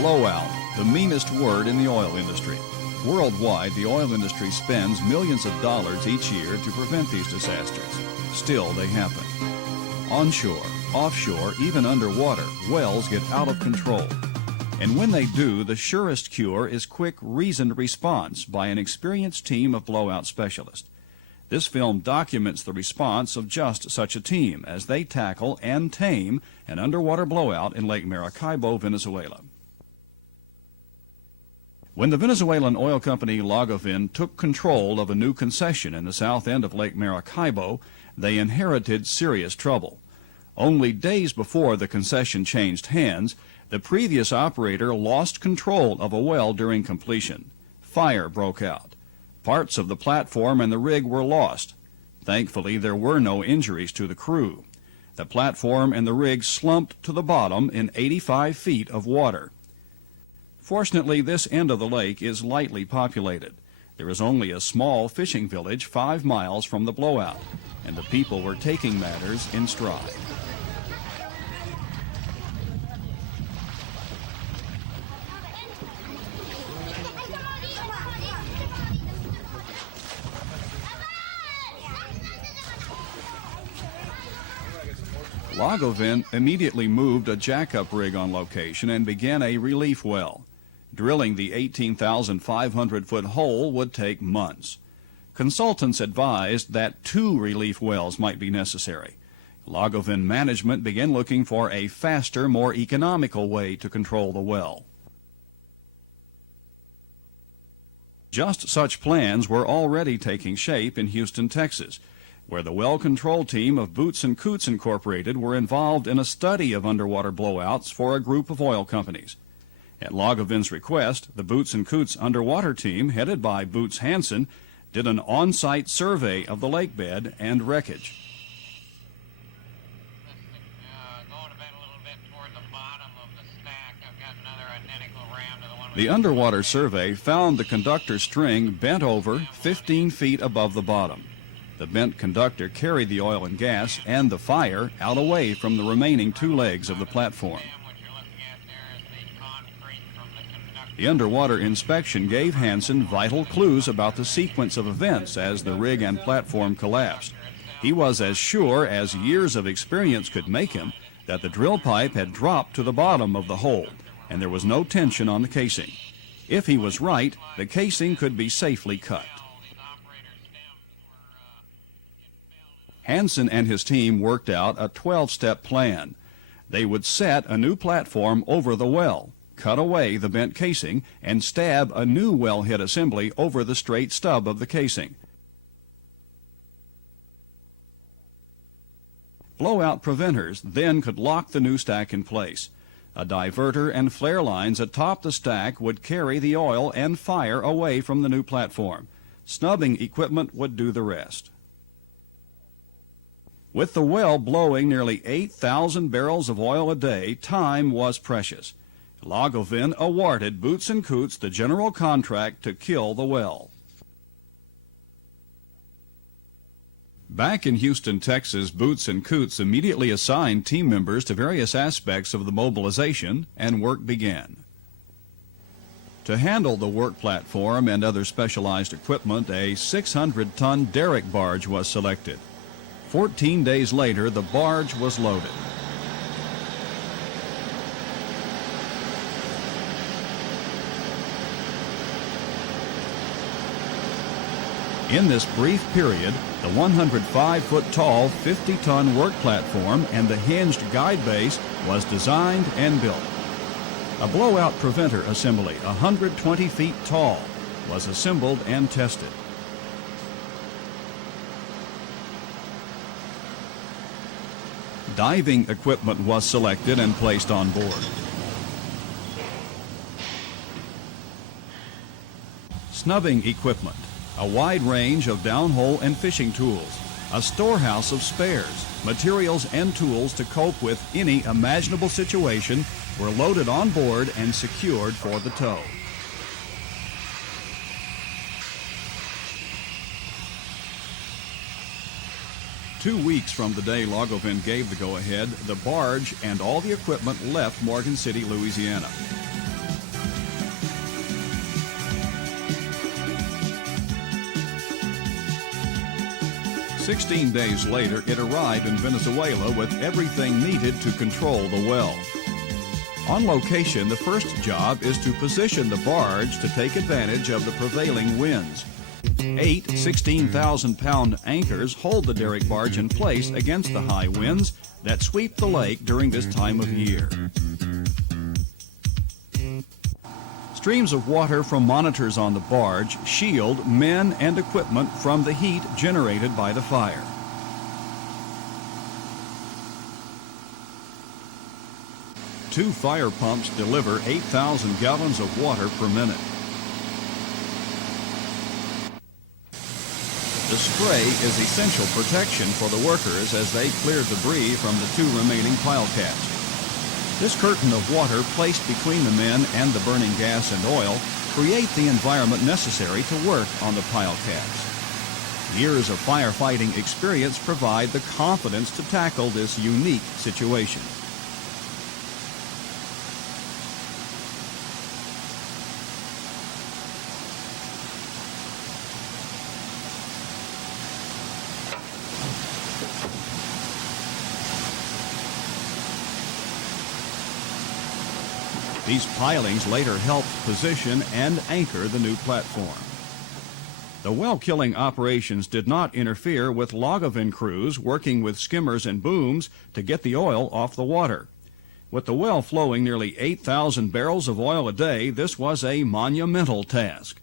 Blowout, the meanest word in the oil industry. Worldwide, the oil industry spends millions of dollars each year to prevent these disasters. Still, they happen. Onshore, offshore, even underwater, wells get out of control. And when they do, the surest cure is quick, reasoned response by an experienced team of blowout specialists. This film documents the response of just such a team as they tackle and tame an underwater blowout in Lake Maracaibo, Venezuela. When the Venezuelan oil company Lagavin took control of a new concession in the south end of Lake Maracaibo, they inherited serious trouble. Only days before the concession changed hands, the previous operator lost control of a well during completion. Fire broke out. Parts of the platform and the rig were lost. Thankfully, there were no injuries to the crew. The platform and the rig slumped to the bottom in 85 feet of water. Fortunately, this end of the lake is lightly populated. There is only a small fishing village 5 miles from the blowout, and the people were taking matters in stride. Lagavin immediately moved a jackup rig on location and began a relief well. Drilling the 18,500-foot hole would take months. Consultants advised that 2 relief wells might be necessary. Lagavin management began looking for a faster, more economical way to control the well. Just such plans were already taking shape in Houston, Texas, where the well control team of Boots and Coots Incorporated were involved in a study of underwater blowouts for a group of oil companies. At Lagavin's request, the Boots and Coots underwater team, headed by Boots Hansen, did an on-site survey of the lake bed and wreckage. The underwater survey found the conductor string bent over 15 feet above the bottom. The bent conductor carried the oil and gas and the fire out away from the remaining 2 legs of the platform. The underwater inspection gave Hansen vital clues about the sequence of events as the rig and platform collapsed. He was as sure as years of experience could make him that the drill pipe had dropped to the bottom of the hole, and there was no tension on the casing. If he was right, the casing could be safely cut. Hansen and his team worked out a 12-step plan. They would set a new platform over the well, cut away the bent casing, and stab a new wellhead assembly over the straight stub of the casing. Blowout preventers then could lock the new stack in place. A diverter and flare lines atop the stack would carry the oil and fire away from the new platform. Snubbing equipment would do the rest. With the well blowing nearly 8,000 barrels of oil a day, time was precious. Lagavin awarded Boots and Coots the general contract to kill the well. Back in Houston, Texas, Boots and Coots immediately assigned team members to various aspects of the mobilization, and work began. To handle the work platform and other specialized equipment, a 600-ton derrick barge was selected. 14 days later, the barge was loaded. In this brief period, the 105-foot-tall, 50-ton work platform and the hinged guide base was designed and built. A blowout preventer assembly, 120 feet tall, was assembled and tested. Diving equipment was selected and placed on board. Snubbing equipment, a wide range of downhole and fishing tools, a storehouse of spares, materials and tools to cope with any imaginable situation were loaded on board and secured for the tow. Two weeks from the day Lagavin gave the go-ahead, the barge and all the equipment left Morgan City, Louisiana. 16 days later, it arrived in Venezuela with everything needed to control the well. On location, the first job is to position the barge to take advantage of the prevailing winds. 8 16,000-pound anchors hold the derrick barge in place against the high winds that sweep the lake during this time of year. Streams of water from monitors on the barge shield men and equipment from the heat generated by the fire. Two fire pumps deliver 8,000 gallons of water per minute. The spray is essential protection for the workers as they clear debris from the two remaining pile casts. This curtain of water placed between the men and the burning gas and oil create the environment necessary to work on the pile casts. Years of firefighting experience provide the confidence to tackle this unique situation. These pilings later helped position and anchor the new platform. The well-killing operations did not interfere with log-of-in crews working with skimmers and booms to get the oil off the water. With the well flowing nearly 8,000 barrels of oil a day, this was a monumental task.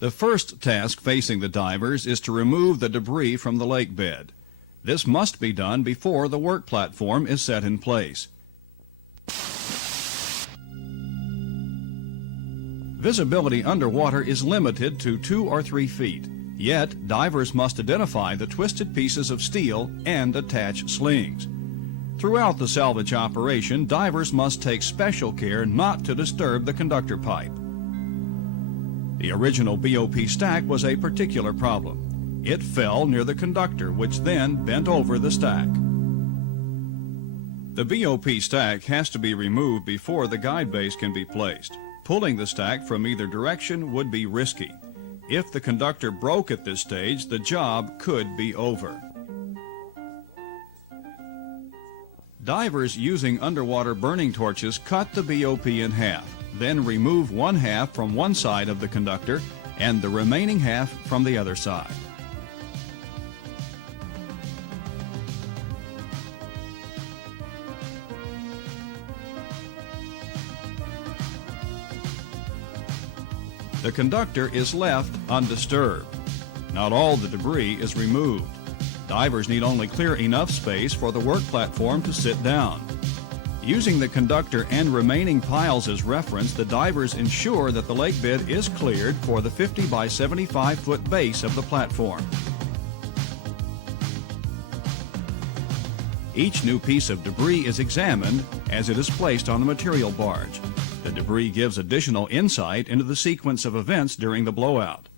The first task facing the divers is to remove the debris from the lake bed. This must be done before the work platform is set in place. Visibility underwater is limited to 2 or 3 feet, yet divers must identify the twisted pieces of steel and attach slings. Throughout the salvage operation, divers must take special care not to disturb the conductor pipe. The original BOP stack was a particular problem. It fell near the conductor, which then bent over the stack. The BOP stack has to be removed before the guide base can be placed. Pulling the stack from either direction would be risky. If the conductor broke at this stage, the job could be over. Divers using underwater burning torches cut the BOP in half, then remove one half from one side of the conductor and the remaining half from the other side. The conductor is left undisturbed. Not all the debris is removed. Divers need only clear enough space for the work platform to sit down. Using the conductor and remaining piles as reference, the divers ensure that the lake bed is cleared for the 50 by 75 foot base of the platform. Each new piece of debris is examined as it is placed on the material barge. The debris gives additional insight into the sequence of events during the blowout.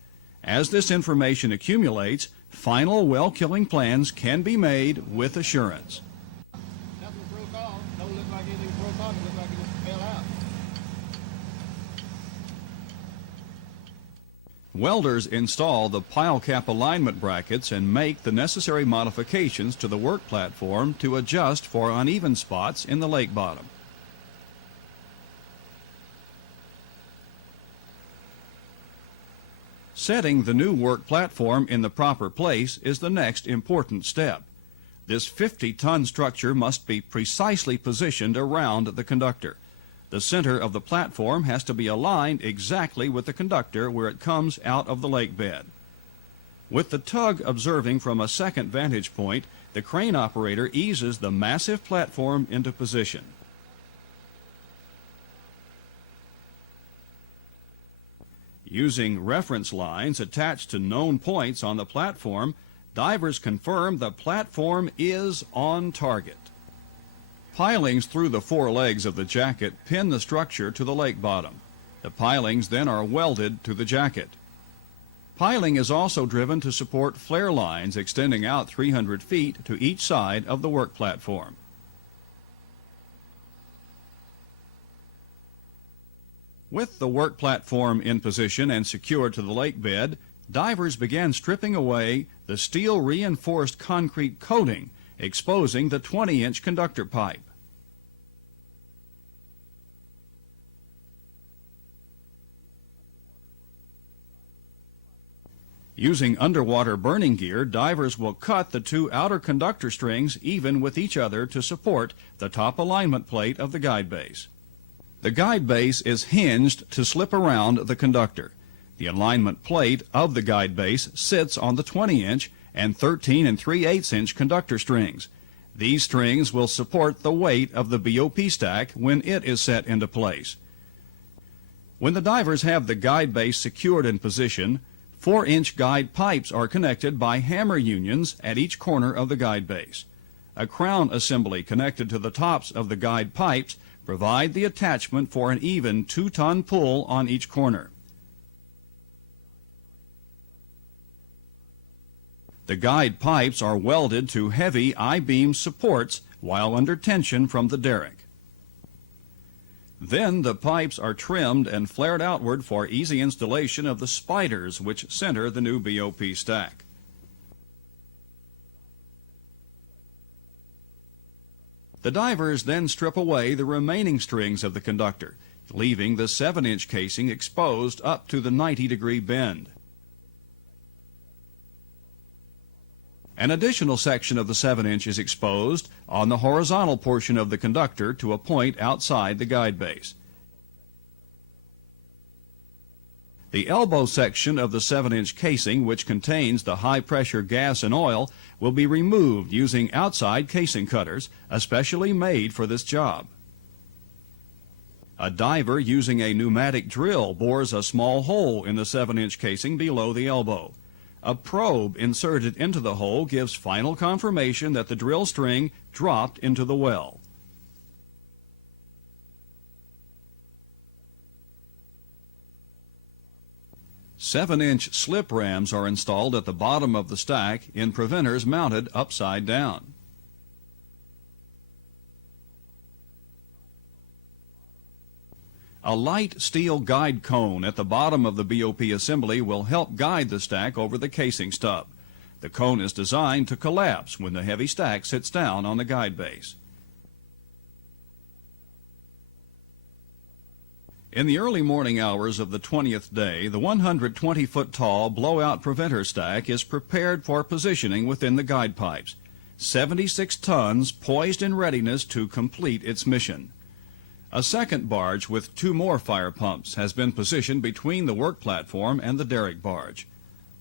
As this information accumulates, final well-killing plans can be made with assurance. Nothing broke off. Don't look like anything broke off. It looks like it just fell out. Welders install the pile cap alignment brackets and make the necessary modifications to the work platform to adjust for uneven spots in the lake bottom. Setting the new work platform in the proper place is the next important step. This 50-ton structure must be precisely positioned around the conductor. The center of the platform has to be aligned exactly with the conductor where it comes out of the lake bed. With the tug observing from a second vantage point, the crane operator eases the massive platform into position. Using reference lines attached to known points on the platform, divers confirm the platform is on target. Pilings through the 4 legs of the jacket pin the structure to the lake bottom. The pilings then are welded to the jacket. Piling is also driven to support flare lines extending out 300 feet to each side of the work platform. With the work platform in position and secured to the lake bed, divers began stripping away the steel reinforced concrete coating, exposing the 20-inch conductor pipe. Using underwater burning gear, divers will cut the two outer conductor strings even with each other to support the top alignment plate of the guide base. The guide base is hinged to slip around the conductor. The alignment plate of the guide base sits on the 20-inch and 13 3/8-inch conductor strings. These strings will support the weight of the BOP stack when it is set into place. When the divers have the guide base secured in position, 4-inch guide pipes are connected by hammer unions at each corner of the guide base. A crown assembly connected to the tops of the guide pipes provide the attachment for an even 2-ton pull on each corner. The guide pipes are welded to heavy I-beam supports while under tension from the derrick. Then the pipes are trimmed and flared outward for easy installation of the spiders which center the new BOP stack. The divers then strip away the remaining strings of the conductor, leaving the 7-inch casing exposed up to the 90-degree bend. An additional section of the 7-inch is exposed on the horizontal portion of the conductor to a point outside the guide base. The elbow section of the 7-inch casing, which contains the high-pressure gas and oil, will be removed using outside casing cutters, especially made for this job. A diver using a pneumatic drill bores a small hole in the 7-inch casing below the elbow. A probe inserted into the hole gives final confirmation that the drill string dropped into the well. Seven-inch slip rams are installed at the bottom of the stack in preventers mounted upside down. A light steel guide cone at the bottom of the BOP assembly will help guide the stack over the casing stub. The cone is designed to collapse when the heavy stack sits down on the guide base. In the early morning hours of the 20th day, the 120-foot-tall blowout preventer stack is prepared for positioning within the guide pipes. 76 tons poised in readiness to complete its mission. A second barge with 2 more fire pumps has been positioned between the work platform and the derrick barge.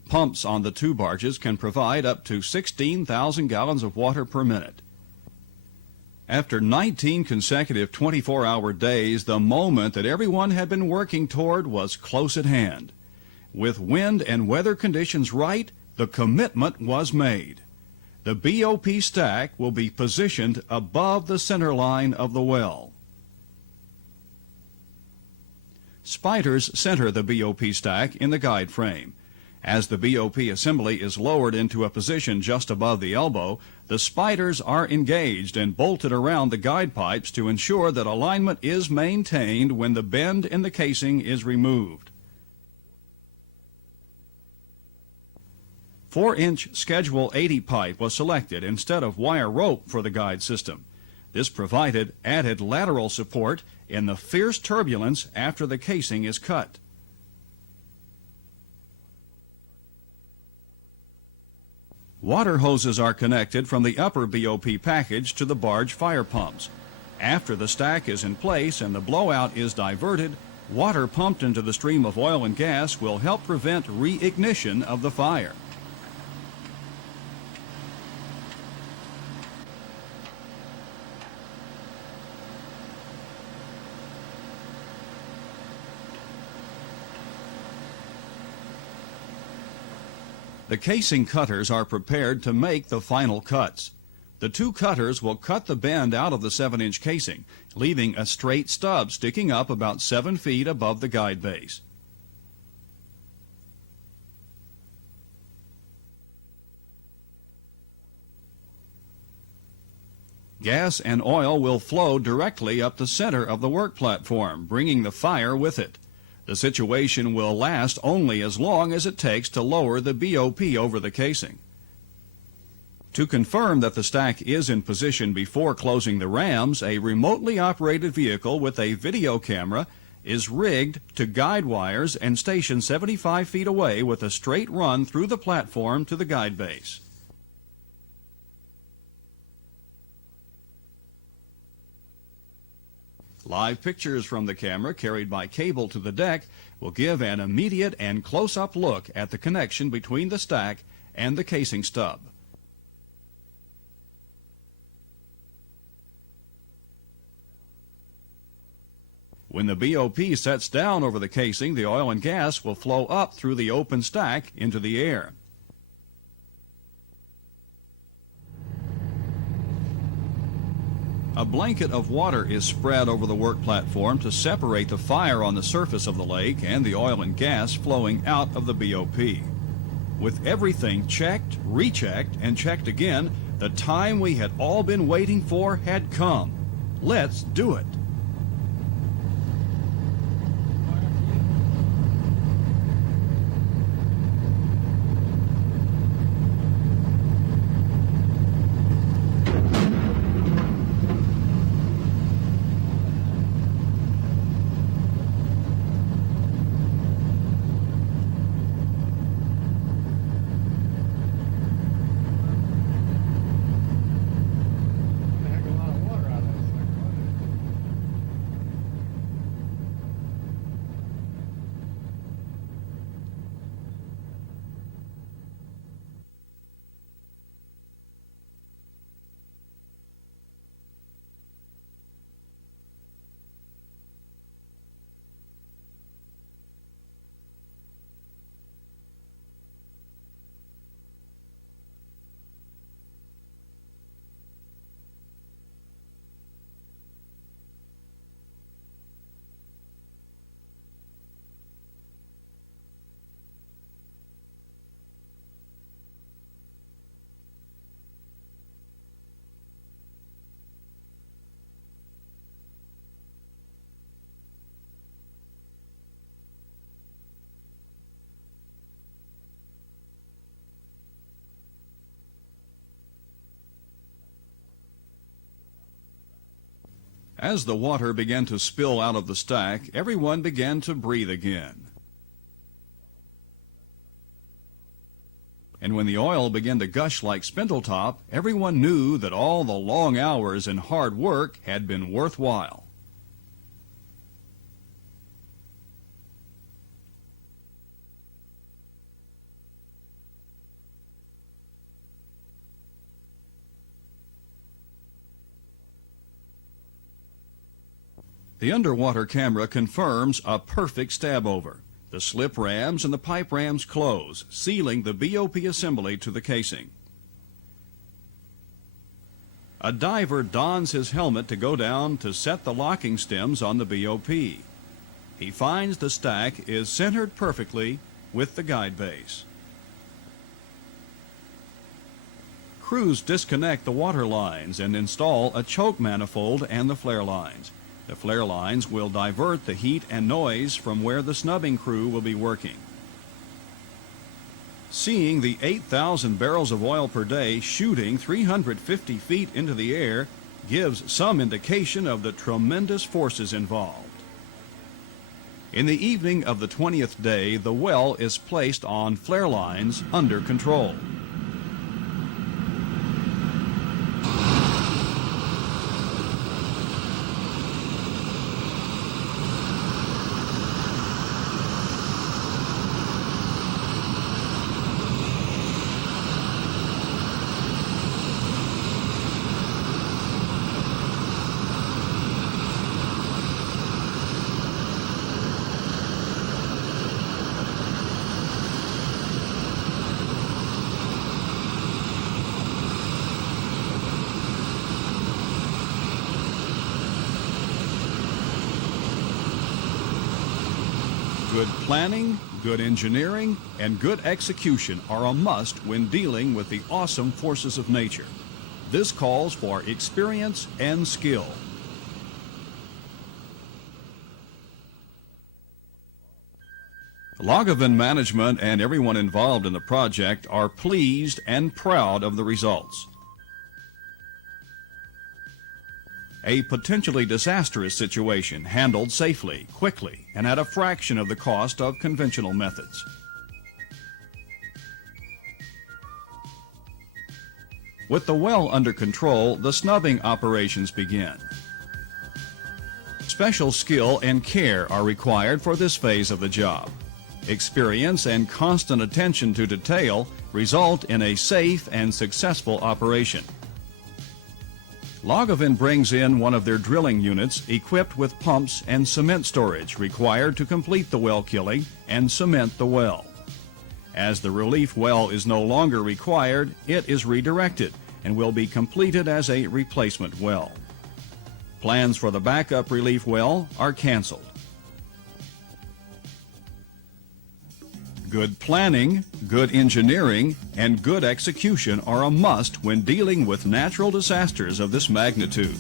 Pumps on the 2 barges can provide up to 16,000 gallons of water per minute. After 19 consecutive 24-hour days, the moment that everyone had been working toward was close at hand. With wind and weather conditions right, the commitment was made. The BOP stack will be positioned above the center line of the well. Spiders center the BOP stack in the guide frame. As the BOP assembly is lowered into a position just above the elbow, the spiders are engaged and bolted around the guide pipes to ensure that alignment is maintained when the bend in the casing is removed. 4-inch Schedule 80 pipe was selected instead of wire rope for the guide system. This provided added lateral support in the fierce turbulence after the casing is cut. Water hoses are connected from the upper BOP package to the barge fire pumps. After the stack is in place and the blowout is diverted, water pumped into the stream of oil and gas will help prevent reignition of the fire. The casing cutters are prepared to make the final cuts. The 2 cutters will cut the bend out of the 7-inch casing, leaving a straight stub sticking up about 7 feet above the guide base. Gas and oil will flow directly up the center of the work platform, bringing the fire with it. The situation will last only as long as it takes to lower the BOP over the casing. To confirm that the stack is in position before closing the rams, a remotely operated vehicle with a video camera is rigged to guide wires and stationed 75 feet away with a straight run through the platform to the guide base. Live pictures from the camera carried by cable to the deck will give an immediate and close-up look at the connection between the stack and the casing stub. When the BOP sets down over the casing, the oil and gas will flow up through the open stack into the air. A blanket of water is spread over the work platform to separate the fire on the surface of the lake and the oil and gas flowing out of the BOP. With everything checked, rechecked, and checked again, the time we had all been waiting for had come. Let's do it. As the water began to spill out of the stack, everyone began to breathe again. And when the oil began to gush like spindletop, everyone knew that all the long hours and hard work had been worthwhile. The underwater camera confirms a perfect stab over. The slip rams and the pipe rams close, sealing the BOP assembly to the casing. A diver dons his helmet to go down to set the locking stems on the BOP. He finds the stack is centered perfectly with the guide base. Crews disconnect the water lines and install a choke manifold and the flare lines. The flare lines will divert the heat and noise from where the snubbing crew will be working. Seeing the 8,000 barrels of oil per day shooting 350 feet into the air gives some indication of the tremendous forces involved. In the evening of the 20th day, the well is placed on flare lines under control. Good planning, good engineering, and good execution are a must when dealing with the awesome forces of nature. This calls for experience and skill. Loggovin management and everyone involved in the project are pleased and proud of the results. A potentially disastrous situation handled safely, quickly, and at a fraction of the cost of conventional methods. With the well under control, the snubbing operations begin. Special skill and care are required for this phase of the job. Experience and constant attention to detail result in a safe and successful operation. Loggovin brings in one of their drilling units equipped with pumps and cement storage required to complete the well killing and cement the well. As the relief well is no longer required, it is redirected and will be completed as a replacement well. Plans for the backup relief well are canceled. Good planning, good engineering, and good execution are a must when dealing with natural disasters of this magnitude.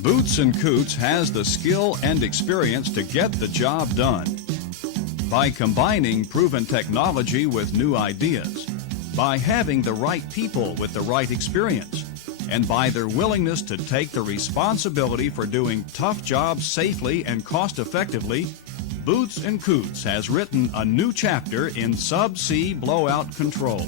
Boots & Coots has the skill and experience to get the job done. By combining proven technology with new ideas, by having the right people with the right experience, and by their willingness to take the responsibility for doing tough jobs safely and cost-effectively, Boots & Coots has written a new chapter in subsea blowout control.